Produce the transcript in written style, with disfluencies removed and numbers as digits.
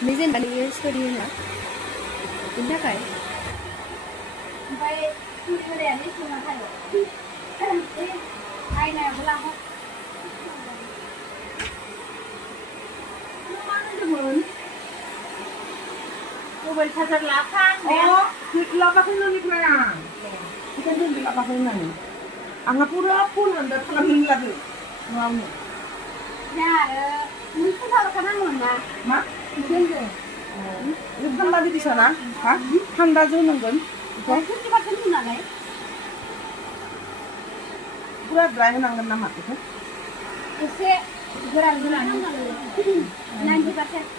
जेनेबा नोङो स्ट'रि होना बेनि थाखाय ओमफ्राय स्ट'रि होनायानो एसेबां थायो आयनायाबो लांफा नों मा होनदोंमोन मबाइल चार्जार लाफा लाबाखै नोंनिफ्राय आं बेखायनो जों लाबाखै होननानै आंहा पुरा फन हरदों खालामनानै लादो न'आवनो दा आरो नों खोन्थाहरखानांगौमोन ना मा दोनदो थान्दा बिदिसोना हा थान्दा जौनांगोन बेखौ सोरनिबा दोनदो नालाय पुरा ड्राइ होनांगोन नामा बेखौ एसे गोरान गोरान 90%